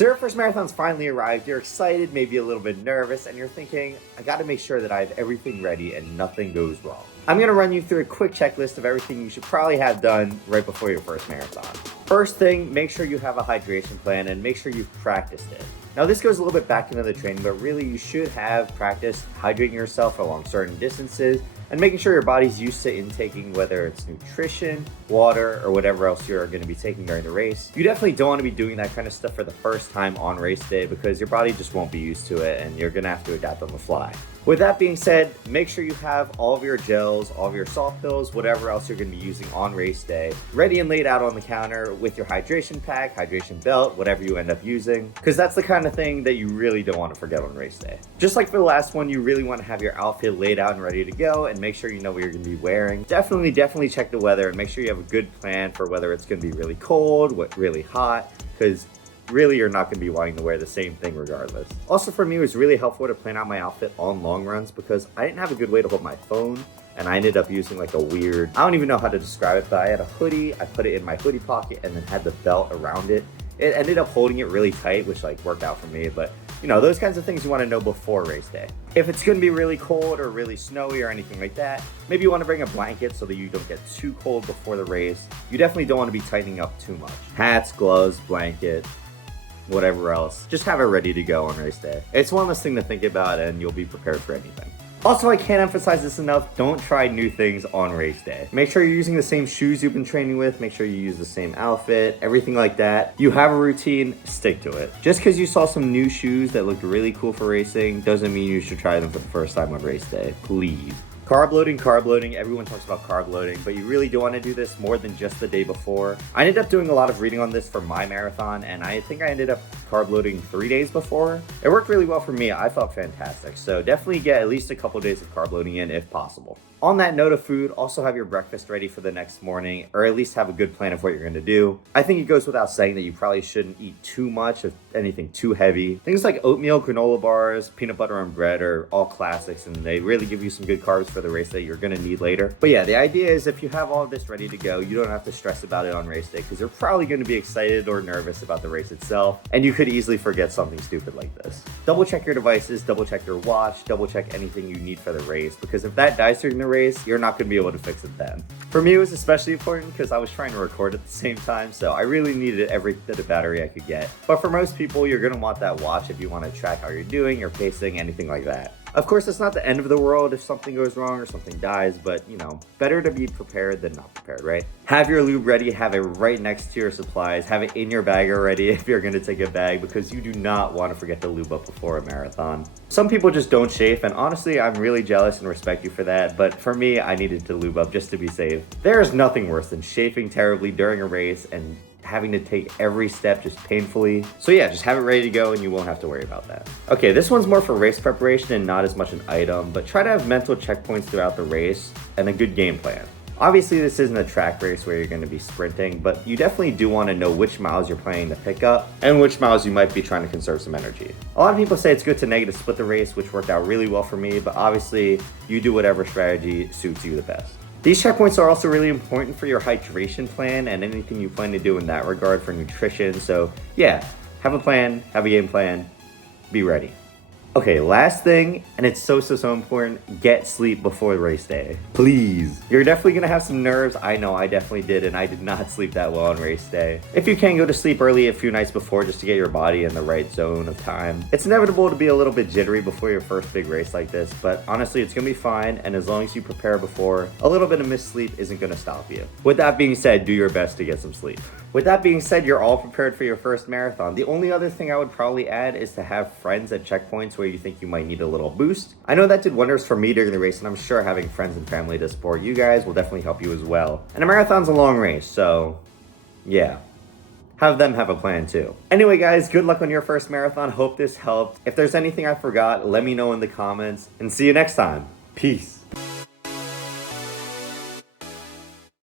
So your first marathon's finally arrived, you're excited, maybe a little bit nervous, and you're thinking, I gotta make sure that I have everything ready and nothing goes wrong. I'm gonna run you through a quick checklist of everything you should probably have done right before your first marathon. First thing, make sure you have a hydration plan and make sure you've practiced it. Now this goes a little bit back into the training, but really you should have practiced hydrating yourself along certain distances and making sure your body's used to intaking whether it's nutrition, water, or whatever else you're going to be taking during the race. You definitely don't want to be doing that kind of stuff for the first time on race day because your body just won't be used to it and you're going to have to adapt on the fly. With that being said, make sure you have all of your gels, all of your salt pills, whatever else you're going to be using on race day, ready and laid out on the counter with your hydration pack, hydration belt, whatever you end up using, because that's the kind of thing that you really don't want to forget on race day. Just like for the last one, you really want to have your outfit laid out and ready to go and make sure you know what you're going to be wearing. Definitely check the weather and make sure you have a good plan for whether it's going to be really cold, really hot, because really you're not going to be wanting to wear the same thing regardless. Also for me, it was really helpful to plan out my outfit on long runs because I didn't have a good way to hold my phone and I ended up using like a weird, I don't even know how to describe it, but I had a hoodie, I put it in my hoodie pocket and then had the belt around it. It ended up holding it really tight, which like worked out for me, but you know, those kinds of things you want to know before race day. If it's going to be really cold or really snowy or anything like that, maybe you want to bring a blanket so that you don't get too cold before the race. You definitely don't want to be tightening up too much. Hats, gloves, blanket, whatever else, just have it ready to go on race day. It's one less thing to think about and you'll be prepared for anything. Also, I can't emphasize this enough, don't try new things on race day. Make sure you're using the same shoes you've been training with, make sure you use the same outfit, everything like that. You have a routine, stick to it. Just because you saw some new shoes that looked really cool for racing doesn't mean you should try them for the first time on race day, please. Carb loading, everyone talks about carb loading, but you really do want to do this more than just the day before. I ended up doing a lot of reading on this for my marathon, and I think I ended up carb loading 3 days before. It worked really well for me, I felt fantastic, so definitely get at least a couple days of carb loading in if possible. On that note of food, also have your breakfast ready for the next morning, or at least have a good plan of what you're going to do. I think it goes without saying that you probably shouldn't eat too much of anything too heavy. Things like oatmeal, granola bars, peanut butter on bread are all classics, and they really give you some good carbs for the race that you're going to need later. But yeah, the idea is if you have all of this ready to go, you don't have to stress about it on race day because you're probably going to be excited or nervous about the race itself, and you could easily forget something stupid like this. Double check your devices, double check your watch, double check anything you need for the race, because if that dies during the race, you're not going to be able to fix it then. For me, it was especially important because I was trying to record at the same time, so I really needed every bit of battery I could get. But for most people, you're going to want that watch if you want to track how you're doing, your pacing, anything like that. Of course, it's not the end of the world if something goes wrong or something dies, but you know, better to be prepared than not prepared, right? Have your lube ready, have it right next to your supplies, have it in your bag already if you're gonna take a bag, because you do not want to forget to lube up before a marathon. Some people just don't chafe, and honestly, I'm really jealous and respect you for that, but for me, I needed to lube up just to be safe. There is nothing worse than chafing terribly during a race and having to take every step just painfully. So yeah, just have it ready to go and you won't have to worry about that. Okay, this one's more for race preparation and not as much an item, but try to have mental checkpoints throughout the race and a good game plan. Obviously, this isn't a track race where you're going to be sprinting, but you definitely do want to know which miles you're planning to pick up and which miles you might be trying to conserve some energy. A lot of people say it's good to negative split the race, which worked out really well for me, but obviously you do whatever strategy suits you the best. These checkpoints are also really important for your hydration plan and anything you plan to do in that regard for nutrition. So yeah, have a plan, have a game plan, be ready. Okay, last thing, and it's so important, get sleep before the race day. Please. You're definitely gonna have some nerves. I know I definitely did, and I did not sleep that well on race day. If you can, go to sleep early a few nights before just to get your body in the right zone of time. It's inevitable to be a little bit jittery before your first big race like this, but honestly, it's gonna be fine, and as long as you prepare before, a little bit of missed sleep isn't gonna stop you. With that being said, do your best to get some sleep. With that being said, you're all prepared for your first marathon. The only other thing I would probably add is to have friends at checkpoints where you think you might need a little boost. I know that did wonders for me during the race, and I'm sure having friends and family to support you guys will definitely help you as well. And a marathon's a long race, so yeah. Have them have a plan too. Anyway guys, good luck on your first marathon. Hope this helped. If there's anything I forgot, let me know in the comments, and see you next time. Peace.